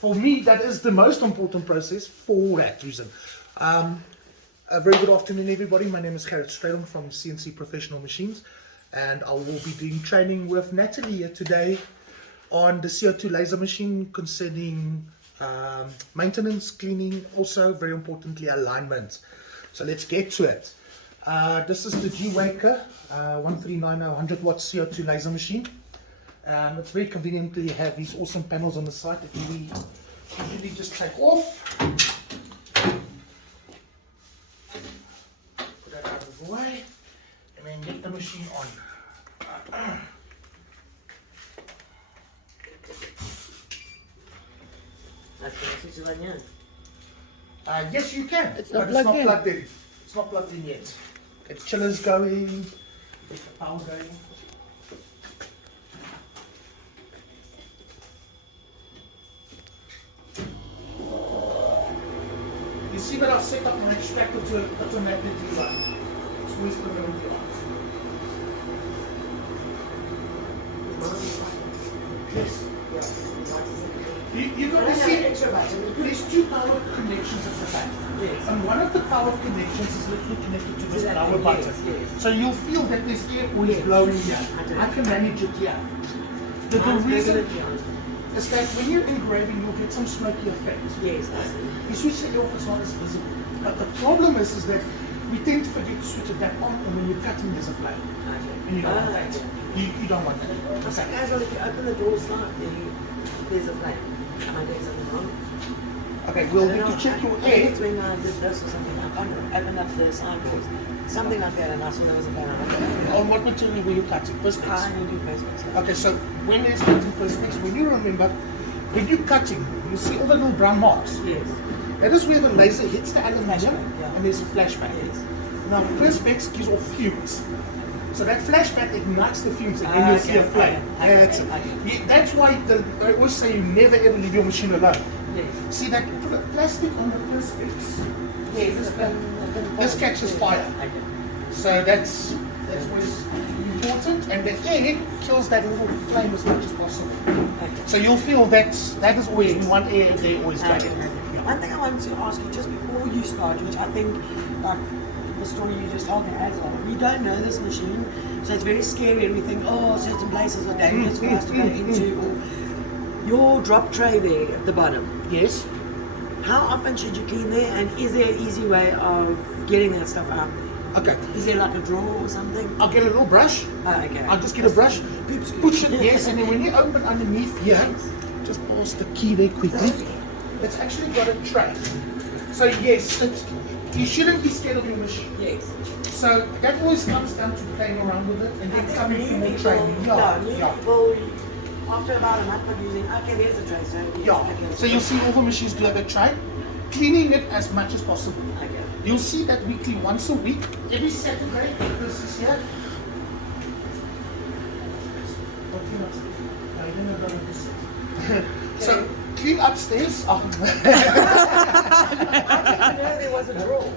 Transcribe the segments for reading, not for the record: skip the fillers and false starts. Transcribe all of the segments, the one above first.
for me, that is the most important process for that reason. A very good afternoon, everybody. My name is Gerrit Strydom from CNC Professional Machines, and I will be doing training with Natalie here today on the CO2 laser machine concerning maintenance, cleaning, also very importantly alignment. So let's get to it. This is the G-Waker 1390 100 watt CO2 laser machine. It's very conveniently have these awesome panels on the side that you usually just take off. Put that out of the way and then get the machine on. Yes, you can. It's not plugged in. It's not plugged in yet. Get the chillers going. Get the power going. You see that I've set up my extractor to an automatic run. It's always permanently on. Yes. You're going to see there's two power connections at the back. Yes. And one of the power connections is literally connected to this power button. Yes. So you'll feel that there's air always blowing here. I can manage it here. The reason is that when you're engraving, you'll get some smoky effect. Yes, I see. You switch it off, it's not as visible. But the problem is that we tend to forget to switch it back on, and when you're cutting, there's a flame. Okay. And you don't want that. You don't want that. Okay. As well, if you open the door slightly, there's a flame. Am I doing something wrong? Okay, we'll need to check your air. It's when I did this or something. I opened up the side doors. Something like that, and I saw there was a flame. On what material were you cutting? Perspex? I only do Perspex. Okay, so when there's cutting Perspex, when you remember, when you're cutting, you see all the little brown marks. Yes. That is where the laser hits the aluminium, and there's a flashback. Yes. Now, Perspex gives off fumes. So that flashback ignites the fumes, and then you'll see a flame. That's why I always say you never ever leave your machine alone. Yes. See that plastic on the Perspex? Yes. This catches fire. So that's always important, and the air kills that little flame as much as possible. So you'll feel that is always in one air there always going. One thing I wanted to ask you just before you start, which I think like the story you just told me as well. We don't know this machine, so it's very scary and we think, oh, certain places are dangerous for us to go into. Or your drop tray there at the bottom. Yes. How often should you clean there, and is there an easy way of getting that stuff out there? Okay. Is there like a drawer or something? I'll get a little brush. Oh, okay. I'll just get a brush, push it, yes, and then when you open underneath here, just pass the key there quickly. It's actually got a tray. So yes, you shouldn't be scared of your machine. Yes. So that always comes down to playing around with it and then coming from more training. People, after about a month of using, okay, there's a tray. So you'll see all the machines do have a tray. Cleaning it as much as possible. Okay. You'll see that weekly, once a week, every Saturday, this is here. So clean upstairs. I didn't know there was a drawer.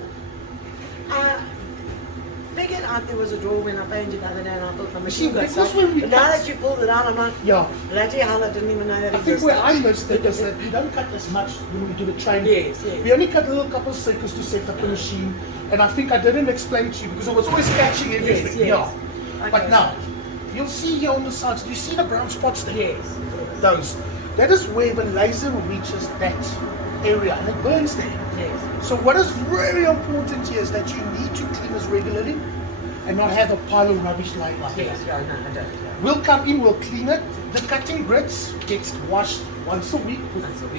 Figured out there was a drawer when I found you the other day, and I thought the machine got stuck. But now that you pulled it out, I'm like, bloody hell, I didn't even know that I think where I missed it is that we don't cut as much when we do the training. Yes. We only cut a little couple of circles to set up the machine, and I think I didn't explain to you because I was always catching everything. Yes. Okay. But now, you'll see here on the sides, do you see the brown spots there? Yes. Those. That is where the laser reaches that area and it burns there. Yes. So what is very important here is that you need to clean this regularly and not have a pile of rubbish lying like that. Yes, I don't. We'll come in, we'll clean it. The cutting grids gets washed once a week.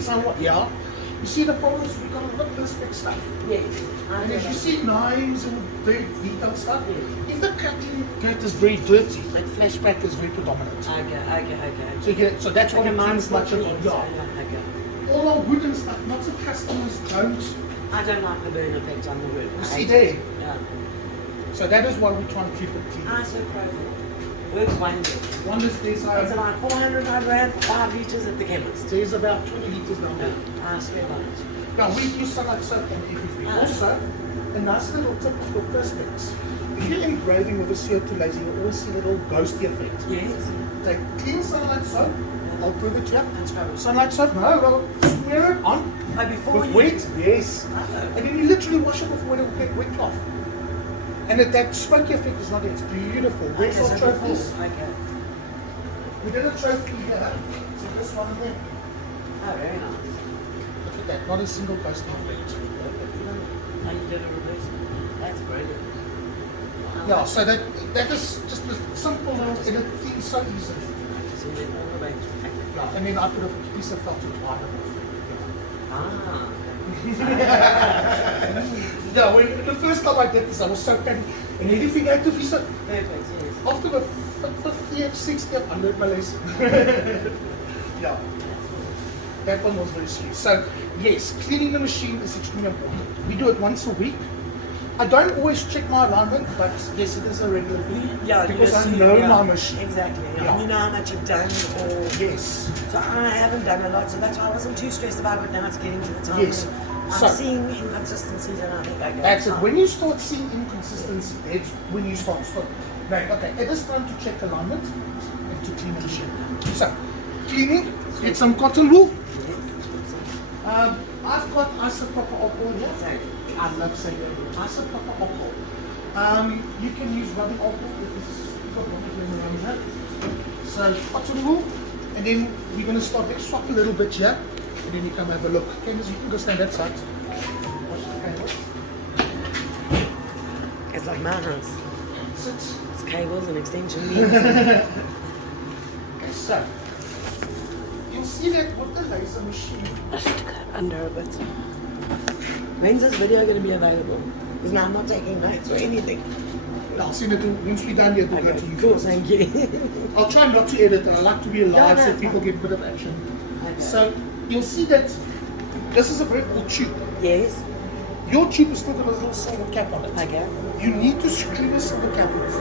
Somewhat, You see the problems, we got a lot of this big stuff. Yes. And as you see knives and very detailed stuff, if the cutting grid is very dirty, that flashback is very predominant. Okay. So that's why mine's much of it. All our wood and stuff, lots of customers don't. I don't like the burn effect on the wood. You see there? Yeah. So that is why we try and keep it clean. So profile. Works wonders. Wonders, there's like 400 rand for 5 litres at the chemist. There's about 20 litres down there. I swear by it. Now we use sunlight soap and everything. Also, a nice little tip for Perspex. If you're engraving with a CO2 laser, you always see a little ghosty effect. Yes. Take clean sunlight soap, I'll prove it, yeah. And scrub it. Sunlight soap, no, well, smear it on. Oh, before With you... wet, yes. Uh-oh. And then you literally wash it with wet cloth. And that smoky effect is not there, it's beautiful. Where's our trophies? Okay. We did a trophy here. So this one there. Oh, very nice. Look at that, not a single posting effect. And you did a replacement. That's brilliant. Yeah, so that is just a simple little edit. It feels so easy. So you did all the way to Yeah, and then I put a piece of felt to wipe it off. Ah. Yeah, when the first time I did this, I was so panicked. And everything had to be so. Perfect, yes. After the 50th, 60th, I learned my lesson. Yeah, that one was very serious. So, yes, cleaning the machine is extremely important. We do it once a week. I don't always check my alignment, but yes, it is a regular thing. Yeah, because you I see, know yeah, my machine. Exactly. Yeah. Yeah. You know how much you've done, or Yes. so I haven't done a lot, so that's why I wasn't too stressed about it. Now it's getting to the time. Yes. when So- I'm seeing inconsistencies, and I think okay. That's it. fine. When you start seeing inconsistency, that's when you stop. Right, okay, it is time to check alignment and to clean the machine. So, cleaning, get some cotton wool. I've got isopropyl alcohol here. I love saying isopropyl alcohol. You can use rubbing alcohol because you've got rubbing going around here. So, cotton wool, and then we're going to start, let's swap a little bit here, and then you come have a look. Okay, you can go stand that side. Wash the cables. It's like my house. Sit. It's cables and extension leads. Okay, so you'll see that with the laser machine. I should go under a bit. When's this video going to be available? Because now I'm not taking notes or anything. I'll send it to, once we're done here, we'll go Okay, to you. cool, first. thank you. I'll try not to edit it. I like to be alive No, no, so people fine. get a bit of action. Okay. So you'll see that this is a very old tube. Yes. Your tube is still got a little silver cap on it. Okay. You need to screw the silver cap off.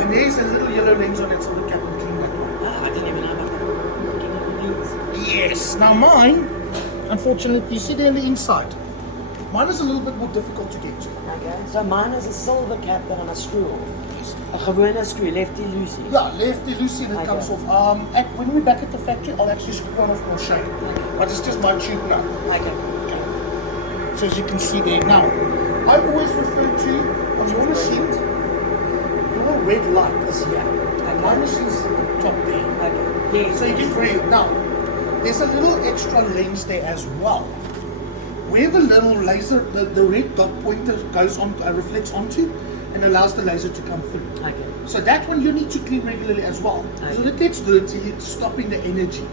And there's a little yellow lens on that silver cap and clean that one. Ah, I didn't even know about that. Yes. Now mine, unfortunately, you see there on the inside. Mine is a little bit more difficult to get to. Okay. So mine is a silver cap that I must screw off. Yes. A gewone screw, lefty loosey. Yeah, lefty loosey and it Okay. comes off. When we're back at the factory, I'll actually screw one off and I'll show you. But it's just my tube now. Okay. So as you can see there now, I always refer to on your machine, your red light is here. My machine is at the top there. Okay. Yes. So you get very now. There's a little extra lens there as well. Where the little laser, the red dot pointer goes on, reflects onto, and allows the laser to come through. Okay. So that one you need to clean regularly as well. Okay. So it gets dirty, it's stopping the energy.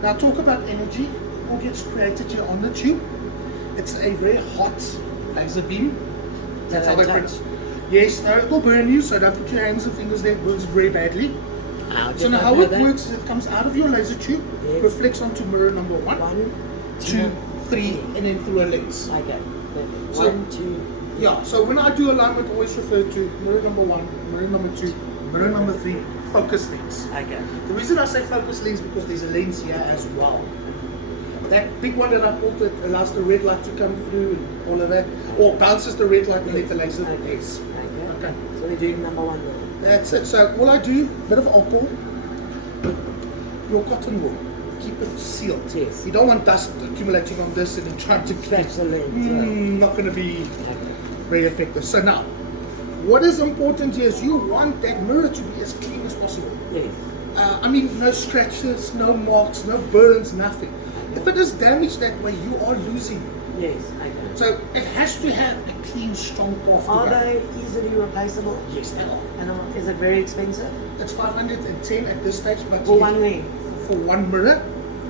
Now talk about energy, what gets created here on the tube. It's a very hot laser beam. That's how they print. Yes, no, it will burn you, so don't put your hands and fingers there, it burns very badly. So now how it works is it comes out of your laser tube, Yes. reflects onto mirror number 1, 2, 3, and then through a lens. Okay. Perfect. So- 1, 2. Yeah, so when I do alignment, I always refer to mirror number 1, mirror number 2, mirror number 3, focus lens. Okay. The reason I say focus lens because there's a lens here as well. That big one that I pulled that allows the red light to come through and all of that, or bounces the red light and let the laser yes. Okay. Okay. So we're doing number 1 then. That's it. So all I do, bit of alcohol, your cotton wool, keep it sealed. Yes. You don't want dust accumulating on this and then trying to Scratch the lens. not going to be Okay. very effective. So now, what is important here is you want that mirror to be as clean as possible. Yes. I mean, no scratches, no marks, no burns, nothing. If it is damaged that way, you are losing. Yes. Okay. So it has to have a clean, strong path to Are go. they easily replaceable? Yes, they are. And is it very expensive? It's 510 at this stage, but For one lens? for one mirror,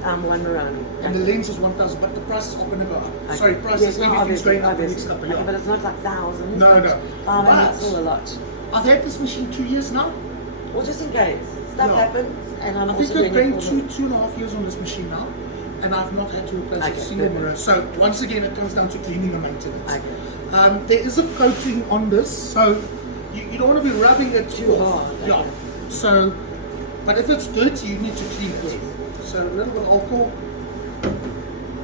One around. and the lens is 1,000, but the price is not going to go up. Okay. Sorry, prices, Yes, no, everything's obviously, going up the obviously. next couple Okay, of but years. it's not like thousands. No, but no. 500 But- is still a lot. I've had this machine 2 years now. Well, just in case. Stuff Yeah. happens, and I'm I think also I've doing gained it for them. 2.5 years on this machine now, and I've not had to replace Okay, a single perfect. mirror. So once again, it comes down to cleaning and maintenance. Okay. There is a coating on this, so you don't want to be rubbing it Too off. hard, Yeah. okay. So, but if it's dirty, you need to clean it. So a little bit of alcohol.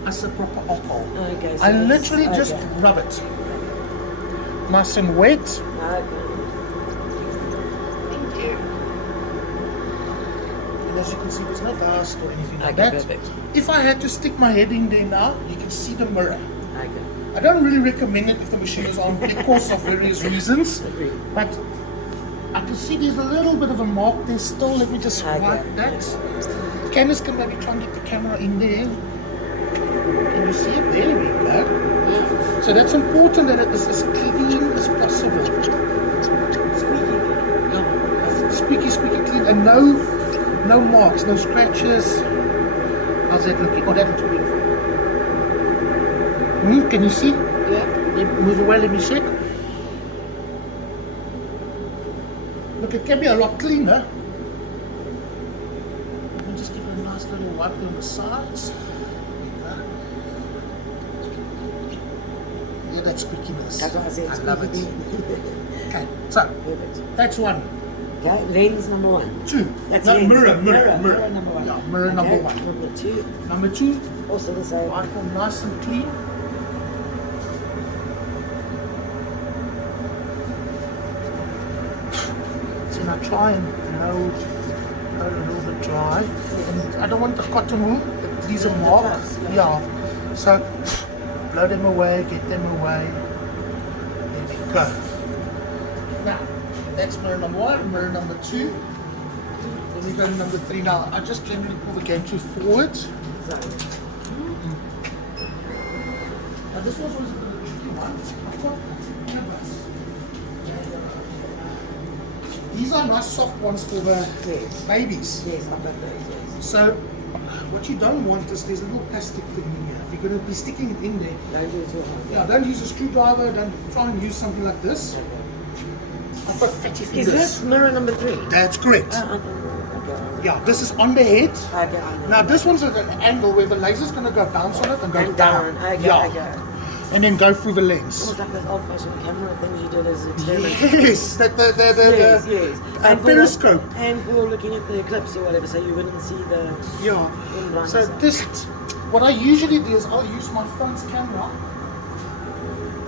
Isopropyl alcohol. Okay, so I it's- literally just okay. rub it. Nice and wet. Okay. Thank you. And as you can see, there's no dust or anything like Okay, that. perfect. If I had to stick my head in there now, you can see the mirror. Okay. I don't really recommend it if the machine is on because of various reasons. Agreed. But I can see there's a little bit of a mark there still. Let me just Okay. wipe that. Candace can maybe try and get the camera in there. Can you see it? There we go. Yeah. So that's important that it is as clean as possible. Squeaky. Yeah. Squeaky, squeaky clean. And no marks, no scratches. How's that looking? Oh, that looks beautiful. Can you see? Yeah. Move away, let me check. Look, it can be a lot cleaner. Let me just give it a nice little wipe on the sides. Yeah, that's squeakiness. That's what I said. I love it. Squeaky. Okay, so Perfect. that's one. Okay, lens number 1. Two. That's No, lens. mirror Mirror Yeah, number 1. mirror number Okay, 1. Number 2. Number 2, Also the same. wipe them nice and clean. So now try and blow a little bit dry. And I don't want the cotton wool. These are marks. Yeah. So blow them away, get them away. There we go. Now, that's mirror number 1, mirror number 2. Then we go to number 3 now. I just generally pull the gantry forward. So, Now this was always a bit of a tricky one. I've got cameras. These are nice soft ones for the yes. babies. Yes, I've got those, yes. So what you don't want is there's a little plastic thing in here. If you're going to be sticking it in there, Don't do it too hard. yeah, don't use a screwdriver, don't try and use something like this. Okay. I've got fatty Is fingers. this mirror number 3? That's correct. Okay. Yeah, this is on the head. Okay, I know. Now this one's at an angle where the laser's going to go bounce on it and go And down. down. Okay, Yeah. okay. And then go through the lens. Almost like those old-fashioned camera things you did as experiments. Yes, Yes, yes. And periscope. And for looking at the eclipse or whatever, so you wouldn't see the Yeah. blind So side. this, what I usually do is I'll use my phone's camera,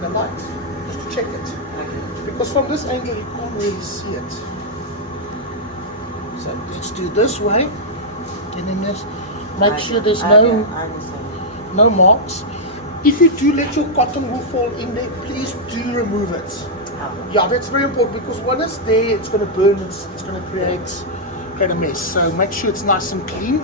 the light, just to check it. Okay. Because from this angle you can't really see it. So let's do it this way, and then just make sure there's I understand. no marks. If you do let your cotton wool fall in there, please do remove it. Oh. Yeah, that's very important because when it's there, it's going to burn. It's going to create a mess. So make sure it's nice and clean.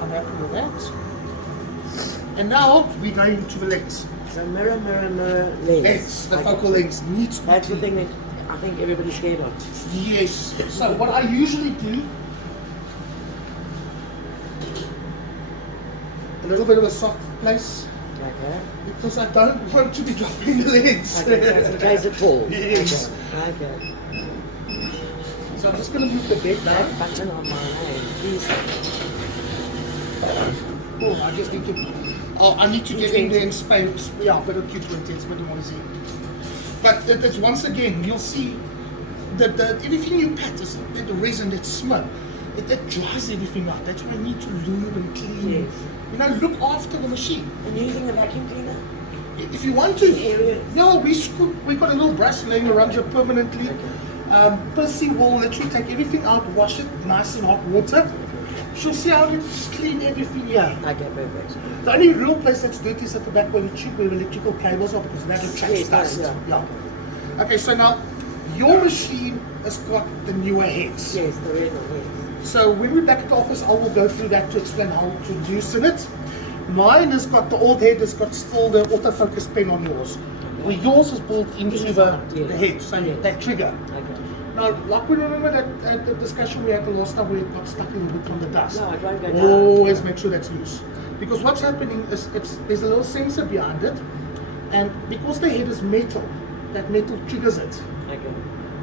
I'm happy with that. And now we go into the lens. So mirror, lens. Lens, the Okay. focal lens needs to be That's the clean. thing that I think everybody's scared of. Yes. So what I usually do, a little bit of a soft place Okay. because I don't want to be dropping the lens. Okay, so it's in case it falls. Yes. Okay. So I'm just going to move the bed That down. button on my name, please. Oh, I just need to. Oh, I need to get in there and spray. Yeah, but it's Q20, it's a bit noisy. But it's once again, you'll see that everything you cut is the resin that's smoke. It dries everything out. That's why you need to lube and clean. Yes. You know, look after the machine. And using the vacuum cleaner? If you want to. Areas? No, we've got a little brush laying around here permanently. Percy will literally take everything out, wash it nice in hot water. She'll see how to clean everything here. Okay, perfect. The only real place that's dirty is at the back where the tube where the electrical cables are because that attracts Yes, dust. yeah. Okay, so now your machine has got the newer heads. Yes, the red one, yes. So when we're back at the office, I will go through that to explain how to loosen it. Mine has got the old head, has got still the autofocus pen on yours. Well, yours is built into the head, so that trigger. Okay. Now, like we remember that the discussion we had the last time where it got stuck a little bit from the dust. No, it won't go down. Always make sure that's loose. Because what's happening is there's a little sensor behind it, and because the head is metal, that metal triggers it. Okay.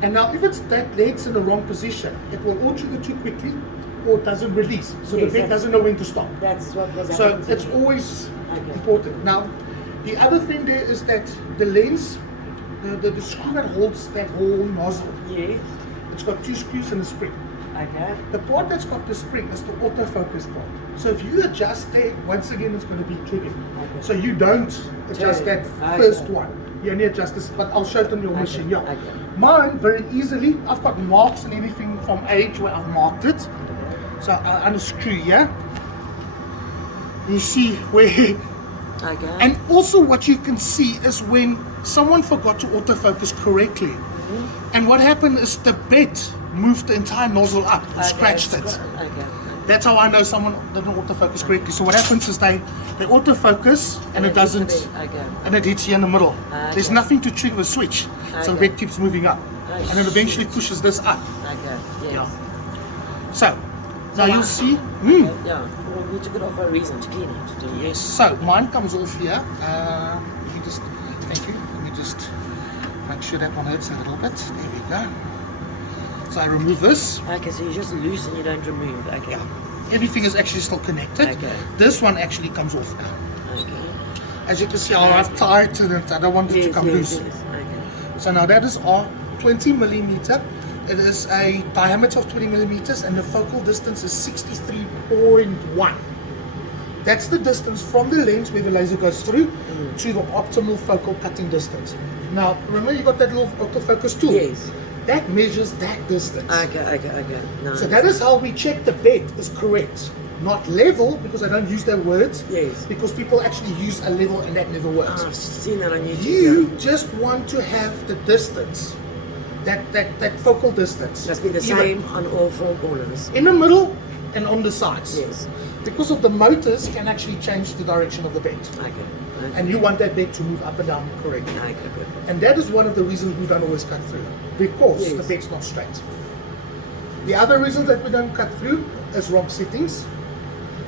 And now if it's that leg's in the wrong position, it will all trigger too quickly or it doesn't release. So Yes, the bed doesn't know when to stop. That's what was So happening. it's always Okay. important. Now, the other thing there is that the lens, the screw that holds that whole nozzle, Yes. it's got 2 screws and a spring. Okay. The part that's got the spring is the autofocus part. So if you adjust there, once again it's going to be triggered. Okay. So you don't adjust that Okay. first one. You only adjust this, but I'll show it on your machine. Yeah. Okay. Mine very easily. I've got marks and everything from age where I've marked it. So I unscrew, yeah? You see where... Okay. And also what you can see is when someone forgot to autofocus correctly. And what happened is the bed moved the entire nozzle up and scratched it. Okay. That's how I know someone didn't autofocus correctly. So what happens is they autofocus and it doesn't, and it hits here in the middle. There's nothing to trigger the switch. So the bed keeps moving up. And it eventually pushes this up. Okay, yes. Yeah. So, now you'll see. Yeah, well, we took it off for a reason, to clean it. Yes, so mine comes off here. Let me just, thank you. Let me just make sure that one hurts a little bit. There we go. So I remove this. Okay, so you just loose and you don't remove. Okay. Yeah. Everything is actually still connected. Okay. This one actually comes off now. Okay. As you can see, I've tightened it. I don't want it to come loose. Okay. So now that is our 20 millimeter. It is a diameter of 20 millimeters and the focal distance is 63.1. That's the distance from the lens where the laser goes through to the optimal focal cutting distance. Now, remember you got that little autofocus tool? Yes. That measures that distance. Okay. Nice. So that is how we check the bed is correct. Not level, because I don't use that word. Yes. Because people actually use a level and that never works. I've seen that on YouTube. You just want to have the distance. That focal distance. Must be the same on all four corners. In the middle and on the sides. Yes. Because of the motors can actually change the direction of the bed. Okay. And you want that bed to move up and down correctly. Okay, good. And that is one of the reasons we don't always cut through. Because Yes. the bed's not straight. The other reason that we don't cut through is wrong settings.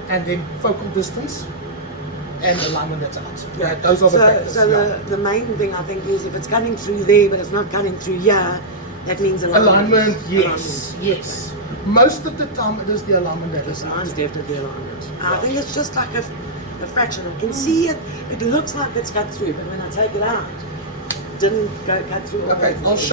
And then focal distance and alignment that's out. Yeah, those are the factors. So the main thing I think is if it's cutting through there but it's not cutting through here, that means alignment. Yes, yes. Most of the time it is the alignment that is out. Mine's definitely alignment. I think it's just like a fraction. I can see it. It looks like it's cut through, but when I take it out, it didn't go cut through. all the Okay, way I'll through. show